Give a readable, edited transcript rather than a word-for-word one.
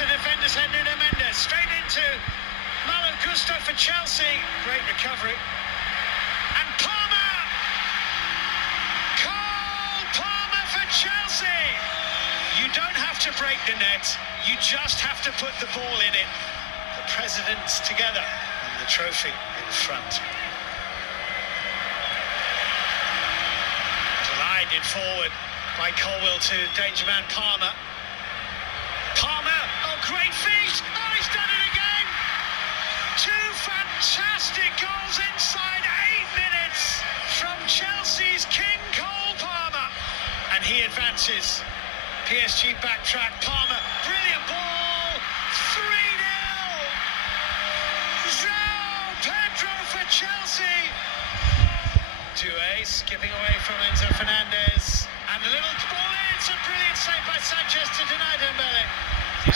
the defenders had Nuno Mendes. Straight into Malo Gusto for Chelsea. Great recovery. And Palmer! Cole Palmer for Chelsea! You don't have to break the net. You just have to put the ball in it. The presidents together and the trophy in front. Glided forward by Colwill to danger man Palmer. Palmer, oh great feat! Oh, he's done it again! Two fantastic goals inside 8 minutes from Chelsea's King Cole Palmer. And he advances. PSG backtrack, Palmer, brilliant ball! 3-0! João Pedro for Chelsea! Doué skipping away from Enzo Fernandez. And the little ball in, it's a brilliant save by Sanchez to